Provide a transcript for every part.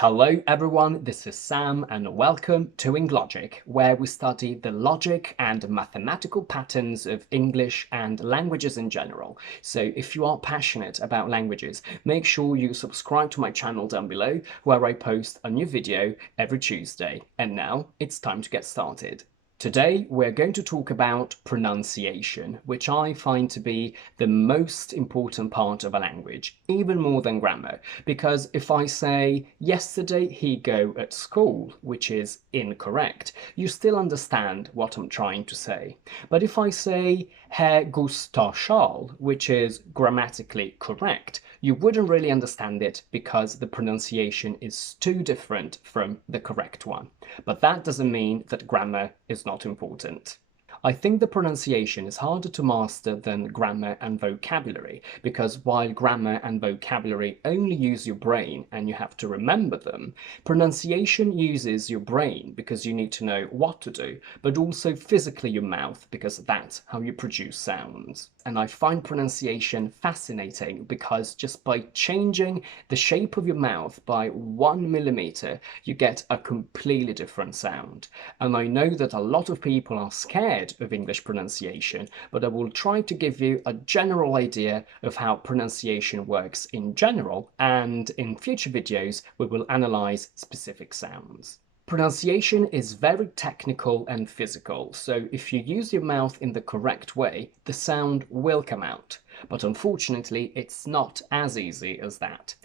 Hello everyone, this is Sam and welcome to EngLogic, where we study the logic and mathematical patterns of English and languages in general. So if you are passionate about languages, make sure you subscribe to my channel down below, where I post a new video every Tuesday. And now it's time to get started. Today, we're going to talk about pronunciation, which I find to be the most important part of a language, even more than grammar, because if I say, yesterday he go at school, which is incorrect, you still understand what I'm trying to say. But if I say, Herr Gustav Schal, which is grammatically correct, you wouldn't really understand it because the pronunciation is too different from the correct one. But that doesn't mean that grammar is not important. I think the pronunciation is harder to master than grammar and vocabulary, because while grammar and vocabulary only use your brain and you have to remember them, pronunciation uses your brain because you need to know what to do, but also physically your mouth because that's how you produce sounds. And I find pronunciation fascinating because just by changing the shape of your mouth by 1 millimeter, you get a completely different sound. And I know that a lot of people are scared of English pronunciation, but I will try to give you a general idea of how pronunciation works in general, and in future videos we will analyze specific sounds. Pronunciation is very technical and physical, so if you use your mouth in the correct way, the sound will come out. But unfortunately, it's not as easy as that.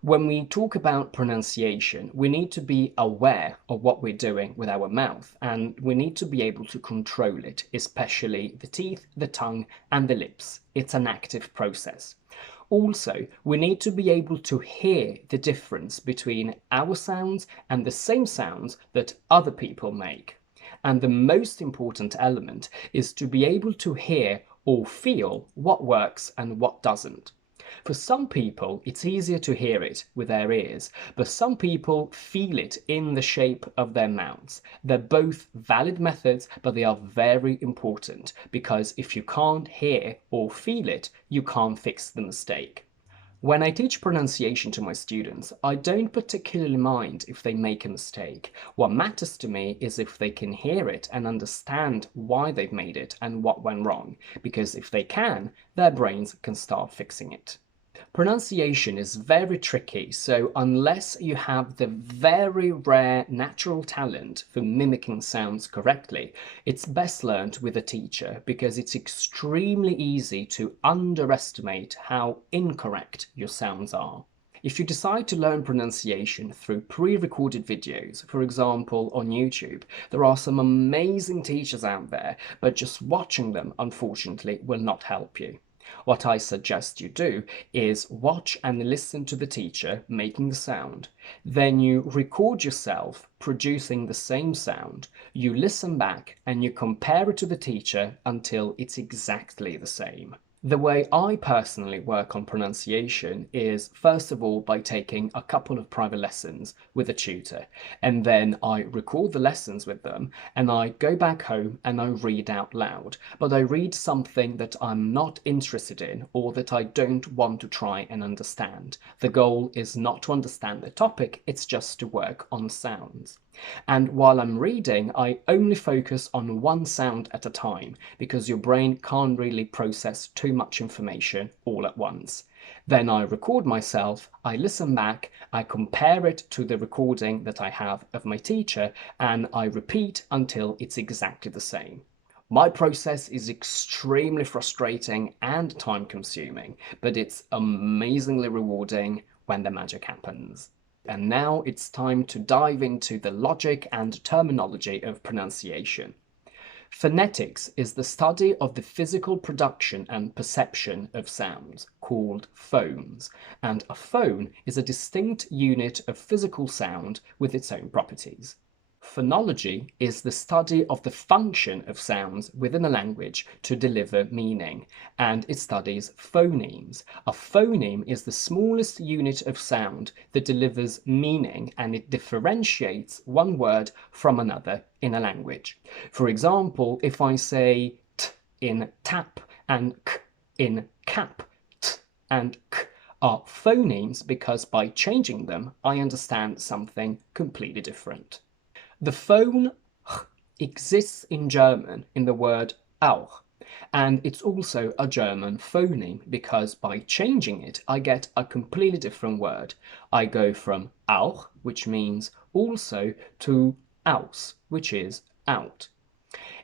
When we talk about pronunciation, we need to be aware of what we're doing with our mouth, and we need to be able to control it, especially the teeth, the tongue, and the lips. It's an active process. Also, we need to be able to hear the difference between our sounds and the same sounds that other people make. And the most important element is to be able to hear or feel what works and what doesn't. For some people, it's easier to hear it with their ears, but some people feel it in the shape of their mouths. They're both valid methods, but they are very important, because if you can't hear or feel it, you can't fix the mistake. When I teach pronunciation to my students, I don't particularly mind if they make a mistake. What matters to me is if they can hear it and understand why they've made it and what went wrong, because if they can, their brains can start fixing it. Pronunciation is very tricky, so unless you have the very rare natural talent for mimicking sounds correctly, it's best learned with a teacher, because it's extremely easy to underestimate how incorrect your sounds are. If you decide to learn pronunciation through pre-recorded videos, for example on YouTube, there are some amazing teachers out there, but just watching them, unfortunately, will not help you. What I suggest you do is watch and listen to the teacher making the sound. Then you record yourself producing the same sound. You listen back and you compare it to the teacher until it's exactly the same. The way I personally work on pronunciation is, first of all, by taking a couple of private lessons with a tutor, and then I record the lessons with them, and I go back home and I read out loud, but I read something that I'm not interested in or that I don't want to try and understand. The goal is not to understand the topic, it's just to work on sounds. And while I'm reading, I only focus on one sound at a time, because your brain can't really process too much information all at once. Then I record myself, I listen back, I compare it to the recording that I have of my teacher, and I repeat until it's exactly the same. My process is extremely frustrating and time-consuming, but it's amazingly rewarding when the magic happens. And now it's time to dive into the logic and terminology of pronunciation. Phonetics is the study of the physical production and perception of sounds, called phones, and a phone is a distinct unit of physical sound with its own properties. Phonology is the study of the function of sounds within a language to deliver meaning, and it studies phonemes. A phoneme is the smallest unit of sound that delivers meaning, and it differentiates one word from another in a language. For example, if I say t in tap and k in cap, t and k are phonemes because by changing them, I understand something completely different. The phone h exists in German in the word auch, and it's also a German phoneme because by changing it, I get a completely different word. I go from auch, which means also, to aus, which is out.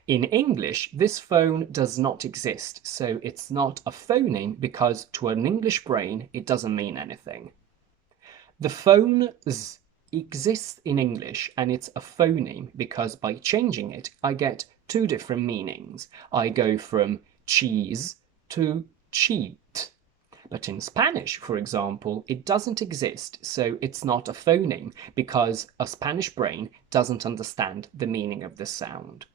In English, this phone does not exist, so it's not a phoneme because to an English brain, it doesn't mean anything. The phone z exists in English and it's a phoneme because by changing it, I get two different meanings. I go from cheese to cheat. But in Spanish, for example, it doesn't exist, so it's not a phoneme because a Spanish brain doesn't understand the meaning of the sound.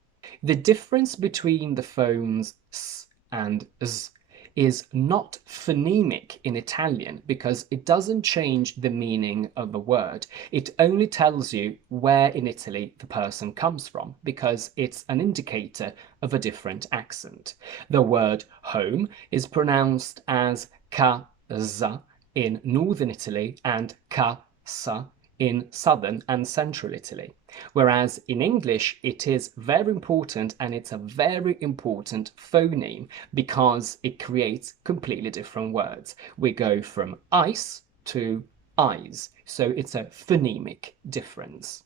The difference between the phones s and z is not phonemic in Italian because it doesn't change the meaning of a word. It only tells you where in Italy the person comes from because it's an indicator of a different accent. The word home is pronounced as casa in northern Italy and casa in southern and central Italy. Whereas in English, it is very important and it's a very important phoneme because it creates completely different words. We go from ice to eyes, so it's a phonemic difference.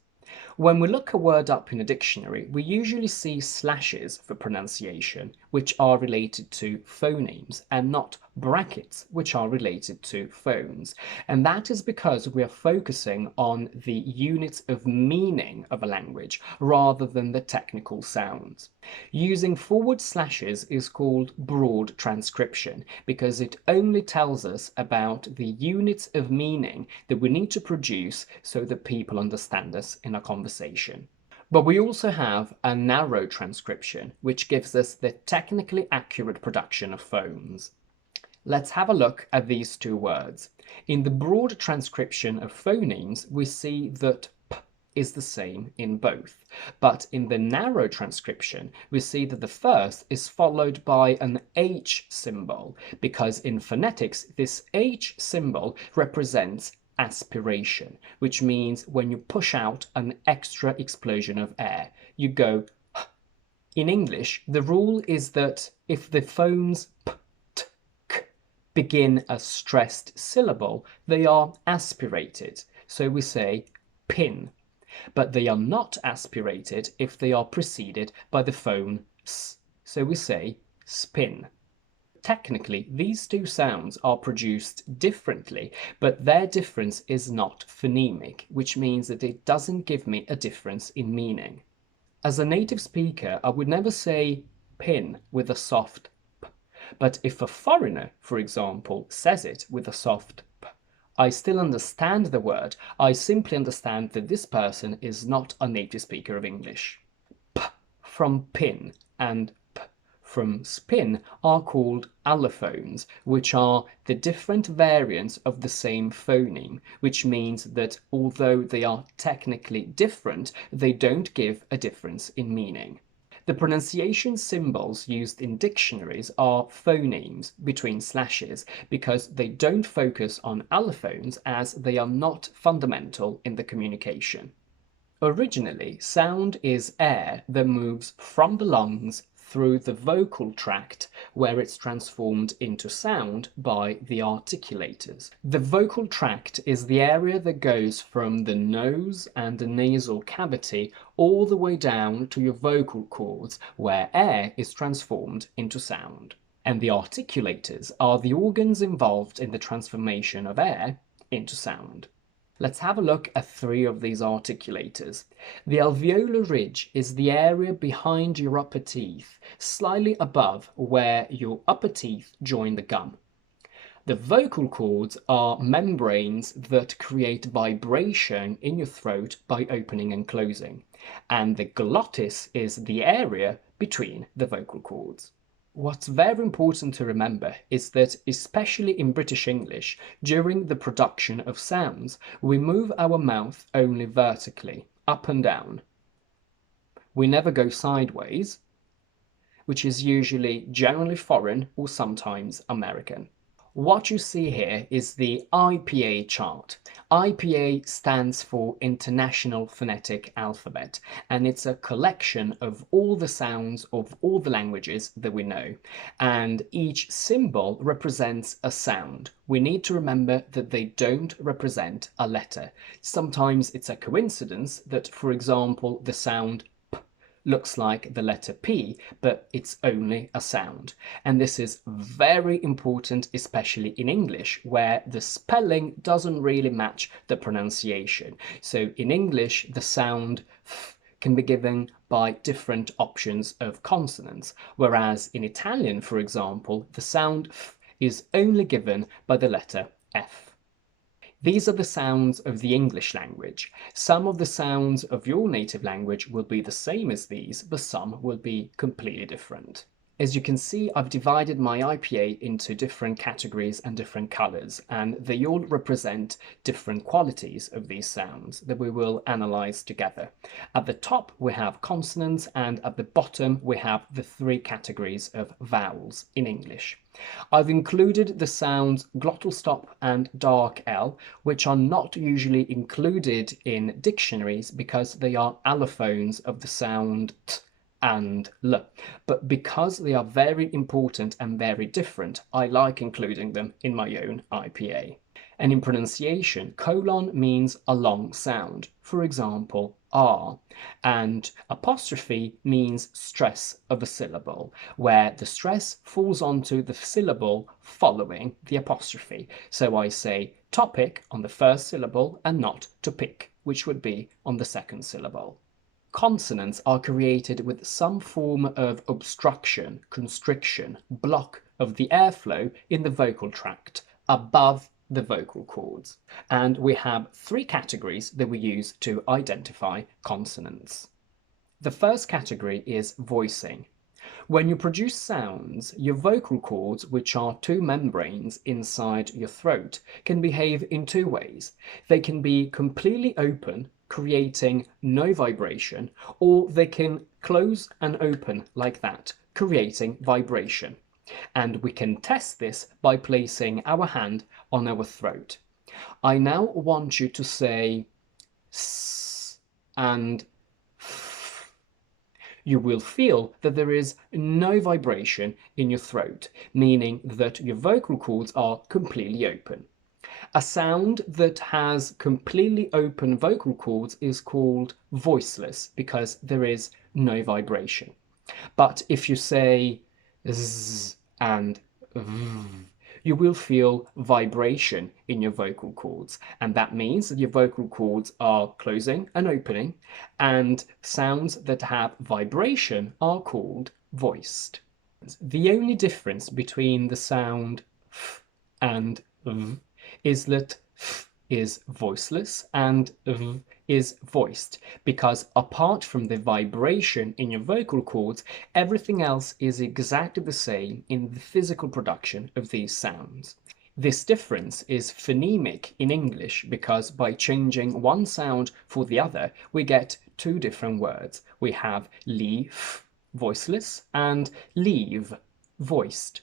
When we look a word up in a dictionary, we usually see slashes for pronunciation, which are related to phonemes, and not brackets, which are related to phones. And that is because we are focusing on the units of meaning of a language rather than the technical sounds. Using forward slashes is called broad transcription because it only tells us about the units of meaning that we need to produce so that people understand us in a conversation. But we also have a narrow transcription, which gives us the technically accurate production of phones. Let's have a look at these two words. In the broad transcription of phonemes, we see that p is the same in both. But in the narrow transcription, we see that the first is followed by an H symbol, because in phonetics, this H symbol represents aspiration, which means when you push out an extra explosion of air, you go h. In English, the rule is that if the phones p, t, k begin a stressed syllable, they are aspirated. So we say pin. But they are not aspirated if they are preceded by the phone s. So we say spin. Technically, these two sounds are produced differently, but their difference is not phonemic, which means that it doesn't give me a difference in meaning. As a native speaker, I would never say pin with a soft p, but if a foreigner, for example, says it with a soft p, I still understand the word. I simply understand that this person is not a native speaker of English. P from pin and p from spin are called allophones, which are the different variants of the same phoneme, which means that although they are technically different, they don't give a difference in meaning. The pronunciation symbols used in dictionaries are phonemes between slashes because they don't focus on allophones as they are not fundamental in the communication. Originally, sound is air that moves from the lungs through the vocal tract where it's transformed into sound by the articulators. The vocal tract is the area that goes from the nose and the nasal cavity all the way down to your vocal cords where air is transformed into sound. And the articulators are the organs involved in the transformation of air into sound. Let's have a look at three of these articulators. The alveolar ridge is the area behind your upper teeth, slightly above where your upper teeth join the gum. The vocal cords are membranes that create vibration in your throat by opening and closing, and the glottis is the area between the vocal cords. What's very important to remember is that, especially in British English, during the production of sounds, we move our mouth only vertically, up and down. We never go sideways, which is usually generally foreign or sometimes American. What you see here is the IPA chart. IPA stands for International Phonetic Alphabet, and it's a collection of all the sounds of all the languages that we know. And each symbol represents a sound. We need to remember that they don't represent a letter. Sometimes it's a coincidence that, for example, the sound looks like the letter P, but it's only a sound. And this is very important, especially in English, where the spelling doesn't really match the pronunciation. So in English, the sound f can be given by different options of consonants, whereas in Italian, for example, the sound f is only given by the letter F. These are the sounds of the English language. Some of the sounds of your native language will be the same as these, but some will be completely different. As you can see, I've divided my IPA into different categories and different colors, and they all represent different qualities of these sounds that we will analyze together. At the top, we have consonants, and at the bottom, we have the three categories of vowels in English. I've included the sounds glottal stop and dark L, which are not usually included in dictionaries because they are allophones of the sound t and l. But because they are very important and very different, I like including them in my own IPA. And in pronunciation, colon means a long sound, for example, R, and apostrophe means stress of a syllable, where the stress falls onto the syllable following the apostrophe. So I say topic on the first syllable and not to pick, which would be on the second syllable. Consonants are created with some form of obstruction, constriction, block of the airflow in the vocal tract above the vocal cords. And we have three categories that we use to identify consonants. The first category is voicing. When you produce sounds, your vocal cords, which are two membranes inside your throat, can behave in two ways. They can be completely open, creating no vibration, or they can close and open like that, creating vibration. And we can test this by placing our hand on our throat. I now want you to say S and F. You will feel that there is no vibration in your throat, meaning that your vocal cords are completely open. A sound that has completely open vocal cords is called voiceless because there is no vibration. But if you say Z and V, you will feel vibration in your vocal cords, and that means that your vocal cords are closing and opening, and sounds that have vibration are called voiced. The only difference between the sound F and V is that F is voiceless and V is voiced, because apart from the vibration in your vocal cords, everything else is exactly the same in the physical production of these sounds. This difference is phonemic in English because by changing one sound for the other, we get two different words. We have leave, voiceless, and leave, voiced.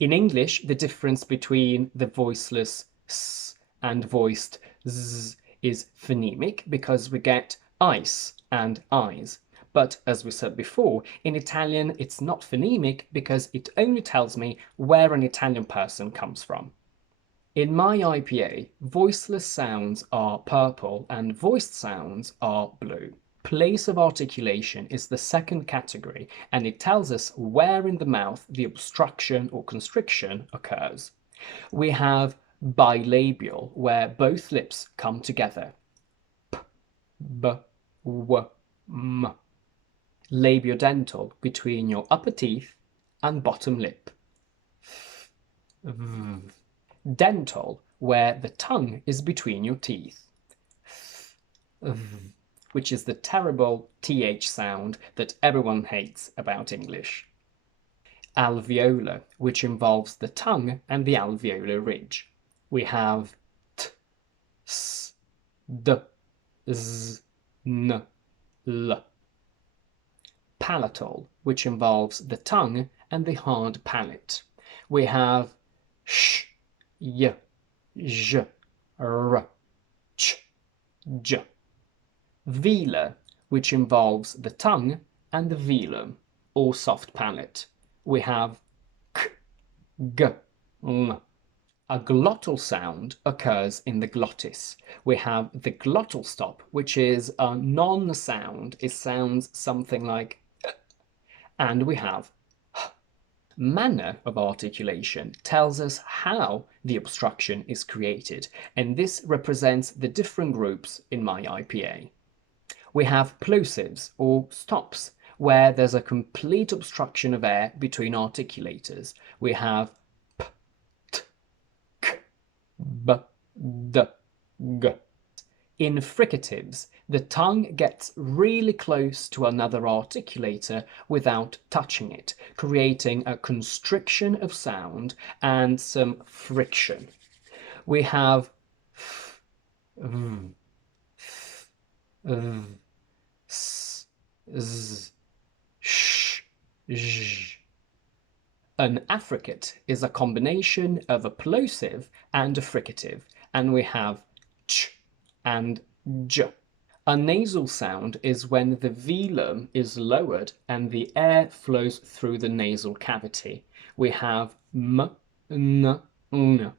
In English, the difference between the voiceless s and voiced z is phonemic because we get ice and eyes. But as we said before, in Italian it's not phonemic because it only tells me where an Italian person comes from. In my IPA, voiceless sounds are purple and voiced sounds are blue. Place of articulation is the second category, and it tells us where in the mouth the obstruction or constriction occurs. We have bilabial, where both lips come together. P, b, w, m. Labiodental, between your upper teeth and bottom lip. F, v. Dental, where the tongue is between your teeth. F, v, which is the terrible TH sound that everyone hates about English. Alveolar, which involves the tongue and the alveolar ridge. We have T, S, D, Z, N, L. Palatal, which involves the tongue and the hard palate. We have sh, y, j, r, ch, j. Velar, which involves the tongue and the velum, or soft palate. We have k, g, ng. A glottal sound occurs in the glottis. We have the glottal stop, which is a non-sound. It sounds something like and we have manner of articulation tells us how the obstruction is created, and this represents the different groups in my IPA. We have plosives, or stops, where there's a complete obstruction of air between articulators. We have p, t, k, b, d, g. In fricatives, the tongue gets really close to another articulator without touching it, creating a constriction of sound and some friction. We have f, v, f, v, s, z, sh, zh. An affricate is a combination of a plosive and a fricative, and we have ch and j. A nasal sound is when the velum is lowered and the air flows through the nasal cavity. We have m, n, ng,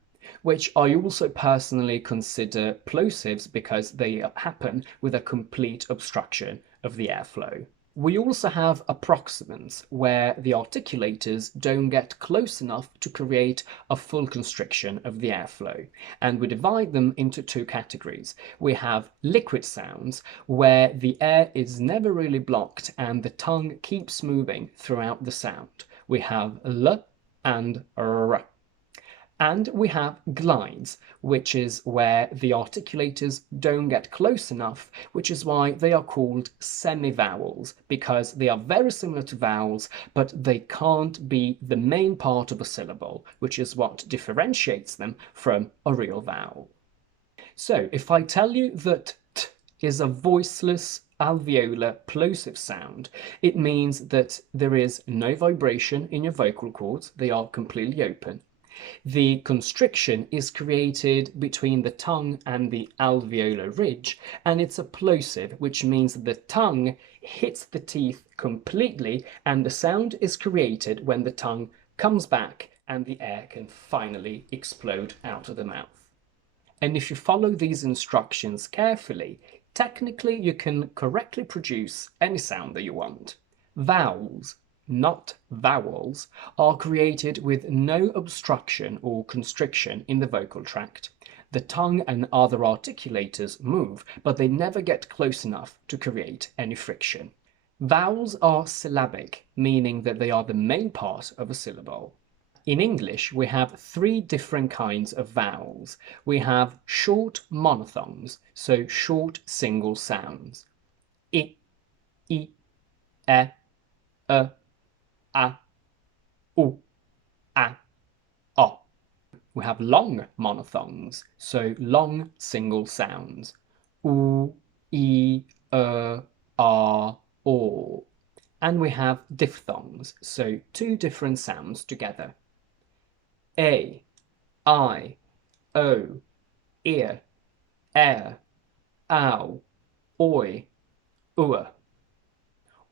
which I also personally consider plosives because they happen with a complete obstruction of the airflow. We also have approximants, where the articulators don't get close enough to create a full constriction of the airflow, and we divide them into two categories. We have liquid sounds, where the air is never really blocked and the tongue keeps moving throughout the sound. We have l and r. And we have glides, which is where the articulators don't get close enough, which is why they are called semi-vowels, because they are very similar to vowels, but they can't be the main part of a syllable, which is what differentiates them from a real vowel. So if I tell you that t is a voiceless alveolar plosive sound, it means that there is no vibration in your vocal cords, they are completely open. The constriction is created between the tongue and the alveolar ridge, and it's a plosive, which means the tongue hits the teeth completely and the sound is created when the tongue comes back and the air can finally explode out of the mouth. And if you follow these instructions carefully, technically you can correctly produce any sound that you want. Vowels, not vowels, are created with no obstruction or constriction in the vocal tract. The tongue and other articulators move, but they never get close enough to create any friction. Vowels are syllabic, meaning that they are the main part of a syllable. In English, we have three different kinds of vowels. We have short monophthongs, so short single sounds. I, e, a, u, a, o. We have long monophthongs, so long single sounds. U, e, a, o. And we have diphthongs, so two different sounds together. A, I, o, ear, air, ow, oi, ua.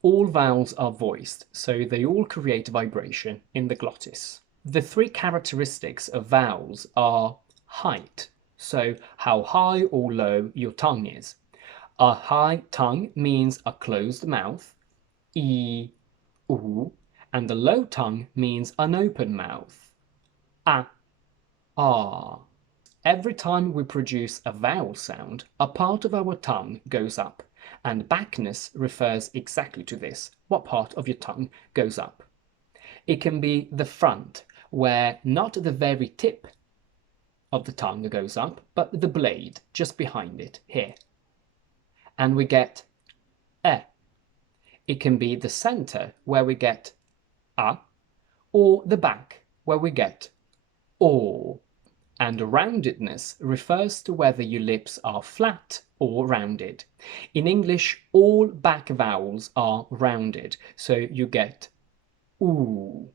All vowels are voiced, so they all create vibration in the glottis. The three characteristics of vowels are height, so how high or low your tongue is. A high tongue means a closed mouth, e, u, and a low tongue means an open mouth, a, ah. Every time we produce a vowel sound, a part of our tongue goes up, and Backness refers exactly to this. What part of your tongue goes up? It can be the front, where not the very tip of the tongue goes up, but the blade just behind it, here. And we get e. It can be the center, where we get a, or the back, where we get o. And roundedness refers to whether your lips are flat or rounded. In English, all back vowels are rounded, so you get oo.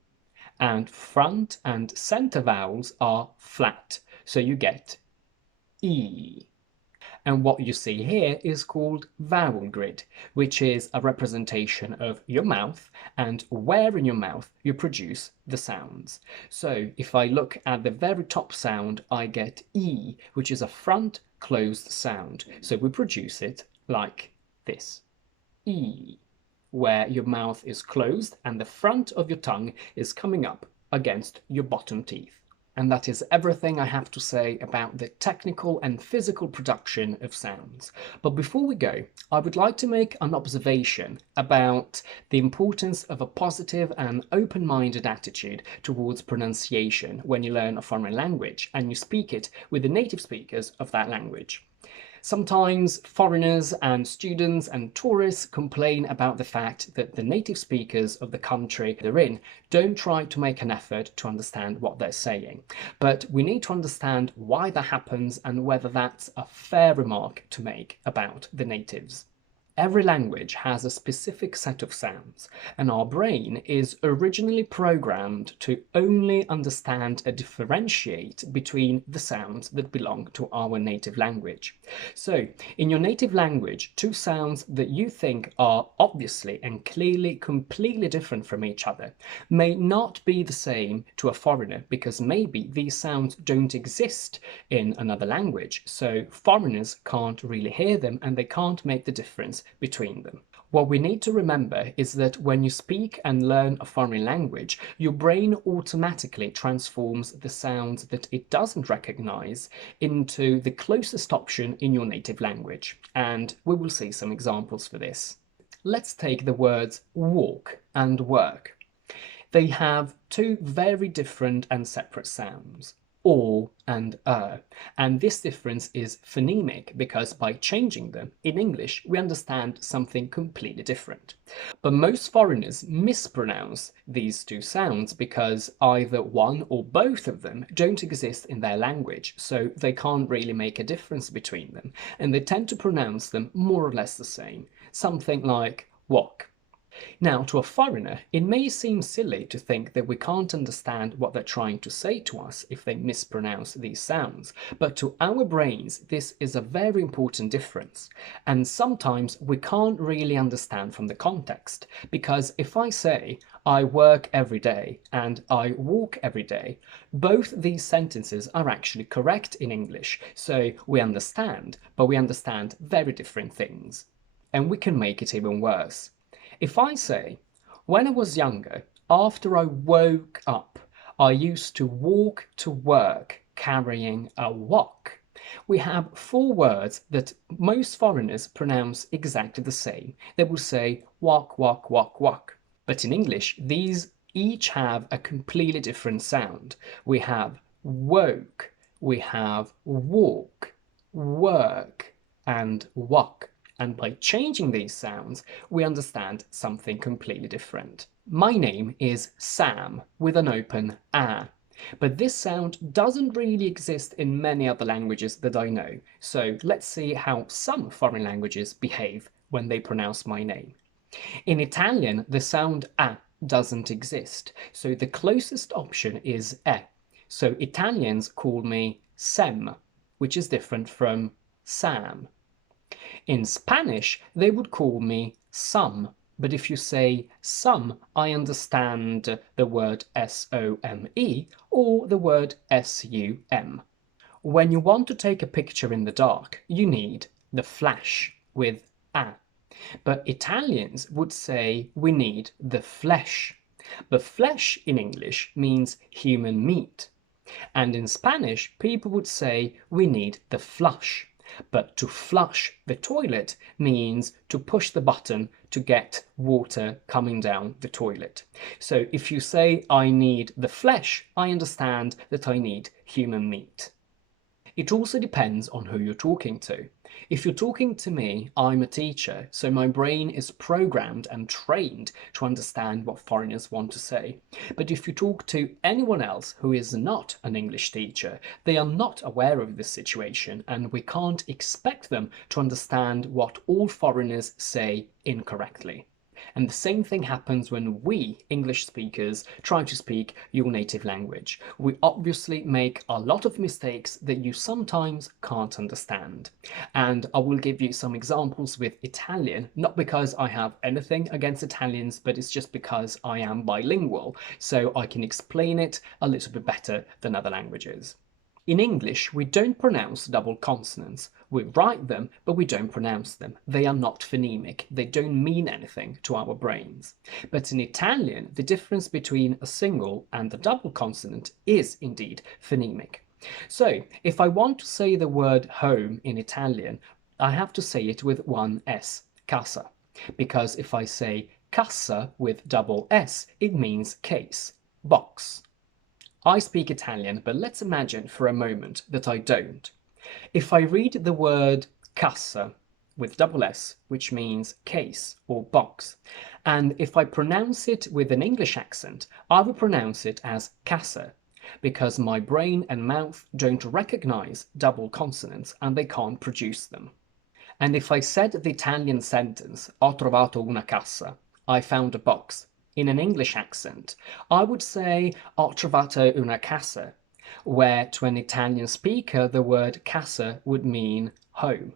and front and center vowels are flat, so you get E. And what you see here is called vowel grid, which is a representation of your mouth and where in your mouth you produce the sounds. So if I look at the very top sound, I get E, which is a front closed sound. So we produce it like this, E, where your mouth is closed and the front of your tongue is coming up against your bottom teeth. And that is everything I have to say about the technical and physical production of sounds. But before we go, I would like to make an observation about the importance of a positive and open-minded attitude towards pronunciation when you learn a foreign language and you speak it with the native speakers of that language. Sometimes foreigners and students and tourists complain about the fact that the native speakers of the country they're in don't try to make an effort to understand what they're saying. But we need to understand why that happens and whether that's a fair remark to make about the natives. Every language has a specific set of sounds, and our brain is originally programmed to only understand and differentiate between the sounds that belong to our native language. So, in your native language, two sounds that you think are obviously and clearly completely different from each other may not be the same to a foreigner because maybe these sounds don't exist in another language, so foreigners can't really hear them and they can't make the difference between them. What we need to remember is that when you speak and learn a foreign language, your brain automatically transforms the sounds that it doesn't recognize into the closest option in your native language. And we will see some examples for this. Let's take the words walk and work. They have two very different and separate sounds, or and and this difference is phonemic because by changing them in English we understand something completely different. But most foreigners mispronounce these two sounds because either one or both of them don't exist in their language, so they can't really make a difference between them, and they tend to pronounce them more or less the same, something like walk. Now, to a foreigner, it may seem silly to think that we can't understand what they're trying to say to us if they mispronounce these sounds, but to our brains this is a very important difference, and sometimes we can't really understand from the context, because if I say I work every day and I walk every day, both these sentences are actually correct in English, so we understand, but we understand very different things. And we can make it even worse. If I say, when I was younger, after I woke up, I used to walk to work carrying a wok, we have four words that most foreigners pronounce exactly the same. They will say wok, wok, wok, wok. But in English, these each have a completely different sound. We have woke, we have walk, work, and wok. And by changing these sounds, we understand something completely different. My name is Sam with an open A, but this sound doesn't really exist in many other languages that I know. So let's see how some foreign languages behave when they pronounce my name. In Italian, the sound A doesn't exist, so the closest option is E. So Italians call me Sem, which is different from Sam. In Spanish, they would call me some, but if you say some, I understand the word S-O-M-E or the word S-U-M. When you want to take a picture in the dark, you need the flash with A. But Italians would say we need the flesh. The flesh in English means human meat. And in Spanish, people would say we need the flush. But to flush the toilet means to push the button to get water coming down the toilet. So if you say I need the flesh, I understand that I need human meat. It also depends on who you're talking to. If you're talking to me, I'm a teacher, so my brain is programmed and trained to understand what foreigners want to say. But if you talk to anyone else who is not an English teacher, they are not aware of this situation, and we can't expect them to understand what all foreigners say incorrectly. And the same thing happens when we, English speakers, try to speak your native language. We obviously make a lot of mistakes that you sometimes can't understand. And I will give you some examples with Italian, not because I have anything against Italians, but it's just because I am bilingual, so I can explain it a little bit better than other languages. In English, we don't pronounce double consonants. We write them, but we don't pronounce them. They are not phonemic. They don't mean anything to our brains. But in Italian, the difference between a single and a double consonant is indeed phonemic. So, if I want to say the word home in Italian, I have to say it with one S, casa. Because if I say cassa with double S, it means case, box. I speak Italian, but let's imagine for a moment that I don't. If I read the word cassa with double S, which means case or box, and if I pronounce it with an English accent, I will pronounce it as casa, because my brain and mouth don't recognize double consonants and they can't produce them. And if I said the Italian sentence, ho trovato una cassa, I found a box, in an English accent, I would say ho trovato una casa, where to an Italian speaker the word casa would mean home.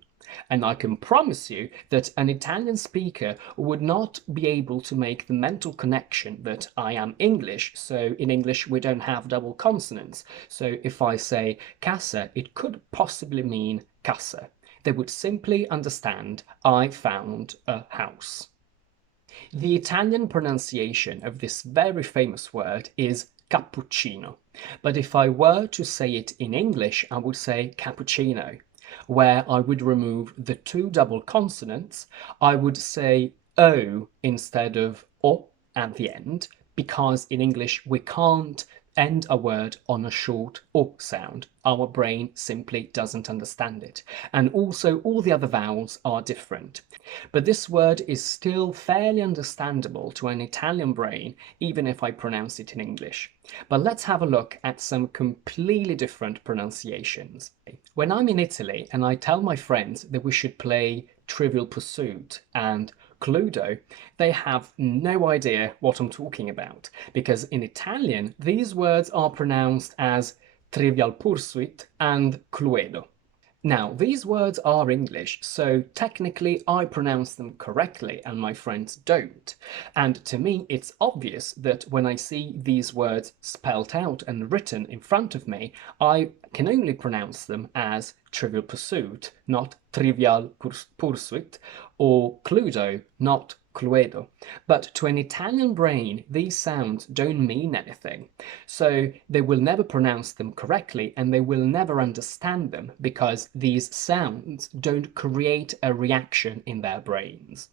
And I can promise you that an Italian speaker would not be able to make the mental connection that I am English, so in English we don't have double consonants. So if I say casa, it could possibly mean casa. They would simply understand I found a house. The Italian pronunciation of this very famous word is cappuccino, but if I were to say it in English, I would say cappuccino, where I would remove the two double consonants. I would say O instead of O at the end, because in English we can't end a word on a short O sound. Our brain simply doesn't understand it. And also all the other vowels are different. But this word is still fairly understandable to an Italian brain, even if I pronounce it in English. But let's have a look at some completely different pronunciations. When I'm in Italy and I tell my friends that we should play Trivial Pursuit and Cluedo, they have no idea what I'm talking about, because in Italian these words are pronounced as Trivial Pursuit and Cluedo. Now, these words are English, so technically I pronounce them correctly and my friends don't. And to me, it's obvious that when I see these words spelt out and written in front of me, I can only pronounce them as Trivial Pursuit, not Trivial Pursuit, or Cluedo, not Cluedo. But to an Italian brain, these sounds don't mean anything. So they will never pronounce them correctly and they will never understand them because these sounds don't create a reaction in their brains.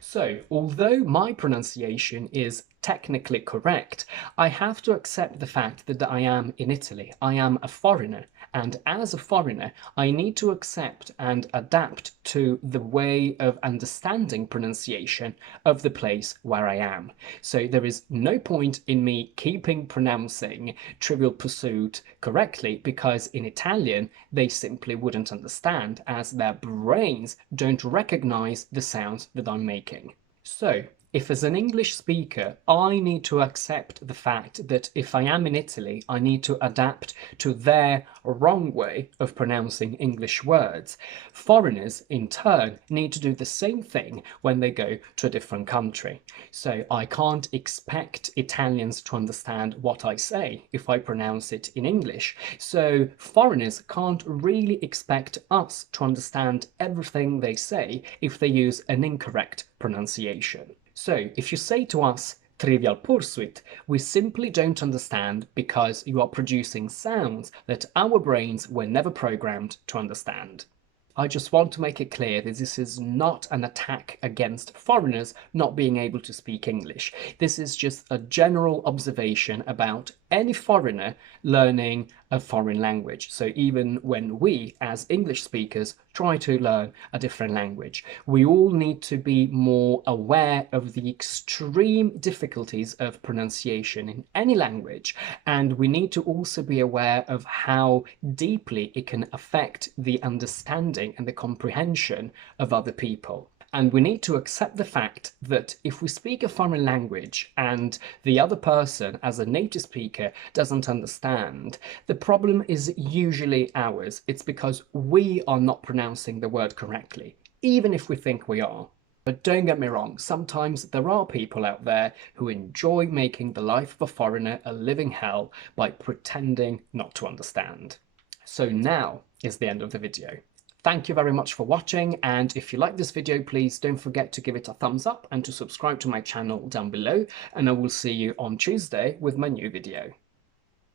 So, although my pronunciation is technically correct, I have to accept the fact that I am in Italy. I am a foreigner, and as a foreigner, I need to accept and adapt to the way of understanding pronunciation of the place where I am. So there is no point in me keeping pronouncing Trivial Pursuit correctly, because in Italian they simply wouldn't understand, as their brains don't recognize the sounds that I'm making. So, if as an English speaker I need to accept the fact that if I am in Italy I need to adapt to their wrong way of pronouncing English words, foreigners in turn need to do the same thing when they go to a different country. So I can't expect Italians to understand what I say if I pronounce it in English. So foreigners can't really expect us to understand everything they say if they use an incorrect pronunciation. So, if you say to us Trivial Pursuit, we simply don't understand because you are producing sounds that our brains were never programmed to understand. I just want to make it clear that this is not an attack against foreigners not being able to speak English. This is just a general observation about any foreigner learning a foreign language. So even when we, as English speakers, try to learn a different language, we all need to be more aware of the extreme difficulties of pronunciation in any language, and we need to also be aware of how deeply it can affect the understanding and the comprehension of other people. And we need to accept the fact that if we speak a foreign language and the other person, as a native speaker, doesn't understand, the problem is usually ours. It's because we are not pronouncing the word correctly, even if we think we are. But don't get me wrong, sometimes there are people out there who enjoy making the life of a foreigner a living hell by pretending not to understand. So now is the end of the video. Thank you very much for watching, and if you like this video, please don't forget to give it a thumbs up and to subscribe to my channel down below, and I will see you on Tuesday with my new video.